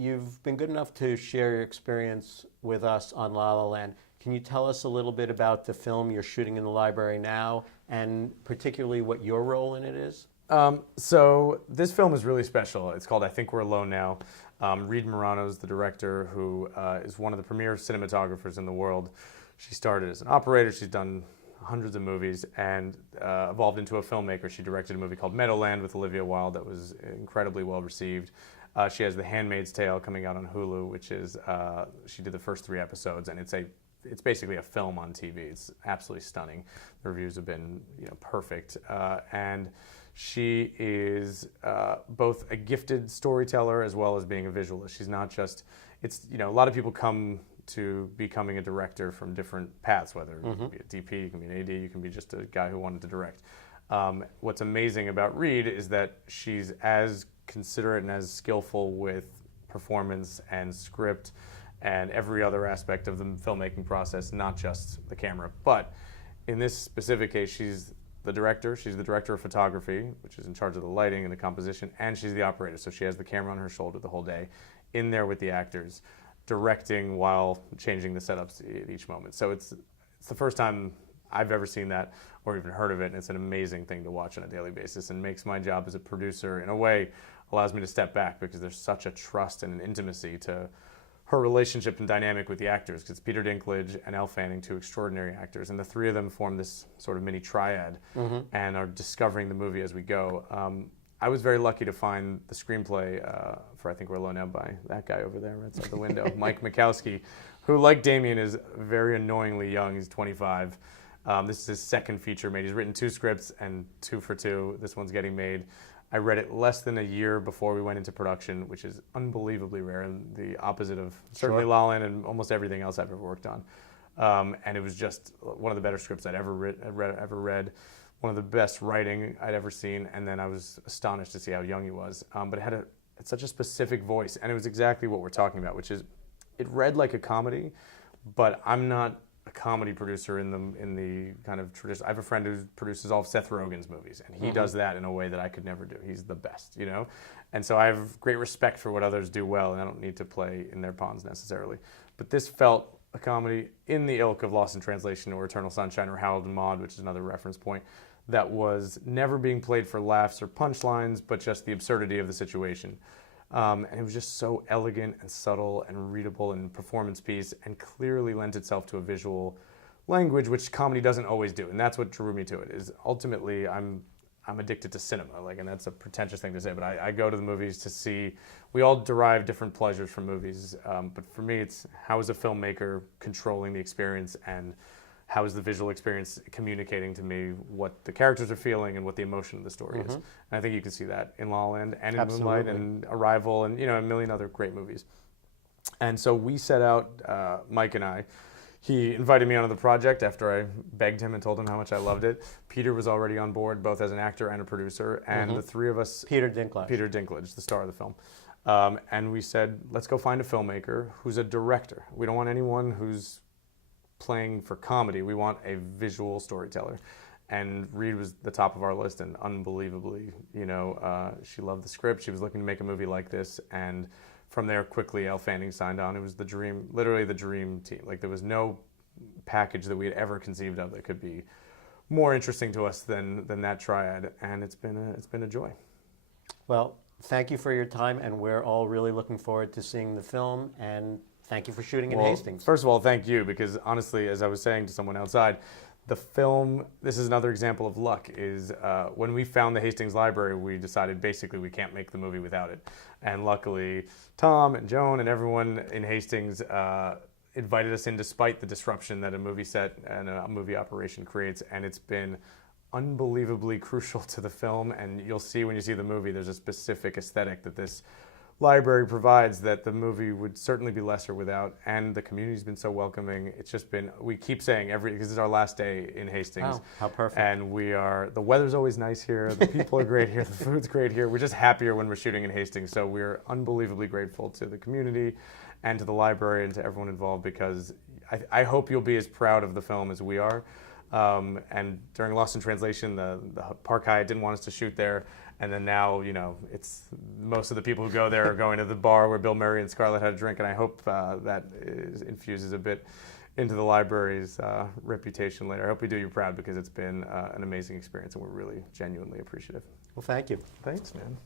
you've been good enough to share your experience with us on La La Land. Can you tell us a little bit about the film you're shooting in the library now, and particularly what your role in it is? So this film is really special. It's called I Think We're Alone Now. Reed Morano's the director, who is one of the premier cinematographers in the world. She started as an operator. She's done hundreds of movies and evolved into a filmmaker. She directed a movie called Meadowland with Olivia Wilde that was incredibly well received. She has The Handmaid's Tale coming out on Hulu, which is she did the first 3 episodes, and it's basically a film on TV. It's absolutely stunning. The reviews have been perfect, and she is both a gifted storyteller as well as being a visualist. She's not just a lot of people come to becoming a director from different paths, whether you can be a DP, you can be an AD, you can be just a guy who wanted to direct. What's amazing about Reed is that she's as considerate and as skillful with performance and script and every other aspect of the filmmaking process, not just the camera. But in this specific case, she's the director of photography, which is in charge of the lighting and the composition, and she's the operator. So she has the camera on her shoulder the whole day, in there with the actors, directing while changing the setups at each moment. So it's the first time I've ever seen that or even heard of it, and it's an amazing thing to watch on a daily basis and makes my job as a producer, in a way, allows me to step back because there's such a trust and an intimacy to her relationship and dynamic with the actors, because Peter Dinklage and Elle Fanning, 2 extraordinary actors, and the 3 of them form this sort of mini triad and are discovering the movie as we go. I was very lucky to find the screenplay for I Think We're Alone Now by that guy over there right outside the window, Mike Mikowski, who, like Damien, is very annoyingly young. He's 25. This is his second feature made. He's written 2 scripts and 2 for 2. This one's getting made. I read it less than a year before we went into production, which is unbelievably rare and the opposite of certainly La La Land and almost everything else I've ever worked on. And it was just one of the better scripts I'd ever read, one of the best writing I'd ever seen, and then I was astonished to see how young he was. But it had such a specific voice, and it was exactly what we're talking about, which is it read like a comedy, but I'm not a comedy producer in the kind of tradition. I have a friend who produces all of Seth Rogen's movies, and he does that in a way that I could never do. He's the best, And so I have great respect for what others do well, and I don't need to play in their ponds necessarily. But this felt a comedy in the ilk of Lost in Translation or Eternal Sunshine or Harold and Maude, which is another reference point, that was never being played for laughs or punchlines, but just the absurdity of the situation. And it was just so elegant and subtle and readable and performance piece, and clearly lent itself to a visual language, which comedy doesn't always do. And that's what drew me to it. Is ultimately I'm addicted to cinema, and that's a pretentious thing to say, but I go to the movies to see. We all derive different pleasures from movies, but for me, it's how is a filmmaker controlling the experience, and how is the visual experience communicating to me what the characters are feeling and what the emotion of the story is. And I think you can see that in La La Land and in Moonlight and Arrival and a million other great movies. And so we set out, Mike and I. He invited me onto the project after I begged him and told him how much I loved it. Peter was already on board, both as an actor and a producer, and the 3 of us... Peter Dinklage, the star of the film. And we said, let's go find a filmmaker who's a director. We don't want anyone who's playing for comedy. We want a visual storyteller. And Reed was the top of our list, and unbelievably, she loved the script. She was looking to make a movie like this, and from there, quickly, Elle Fanning signed on. It was the dream, literally the dream team. There was no package that we had ever conceived of that could be more interesting to us than that triad, and it's been a joy. Well, thank you for your time, and we're all really looking forward to seeing the film, and thank you for shooting in Hastings. First of all, thank you, because honestly, as I was saying to someone outside, the film, this is another example of luck, is when we found the Hastings Library, we decided basically we can't make the movie without it. And luckily, Tom and Joan and everyone in Hastings invited us in despite the disruption that a movie set and a movie operation creates, and it's been unbelievably crucial to the film. And you'll see when you see the movie, there's a specific aesthetic that this library provides that the movie would certainly be lesser without, and the community's been so welcoming. It's just been, we keep saying because this is our last day in Hastings. Oh, how perfect. And the weather's always nice here, the people are great here, the food's great here. We're just happier when we're shooting in Hastings, so we're unbelievably grateful to the community and to the library and to everyone involved, because I hope you'll be as proud of the film as we are. And during Lost in Translation, the Park Hyatt didn't want us to shoot there. And then now, it's most of the people who go there are going to the bar where Bill Murray and Scarlett had a drink. And I hope that infuses a bit into the library's reputation later. I hope we do you proud, because it's been an amazing experience, and we're really genuinely appreciative. Well, thank you. Thanks, man.